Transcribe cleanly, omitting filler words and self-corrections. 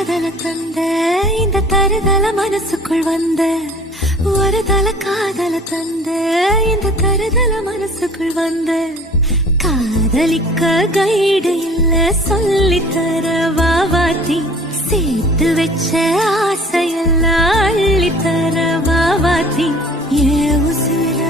காதல தந்த இந்த தருதல மனசுக்குள் வந்த ஒரு தல காதல தந்த இந்த தருதல மனசுக்குள் வந்த காதலிக்க கைடு இல்ல சொல்லித்தர வாவாத்தி சேர்த்து வச்ச ஆசையெல்லாம் அள்ளித்தர வாவாத்தி ஏ உசுர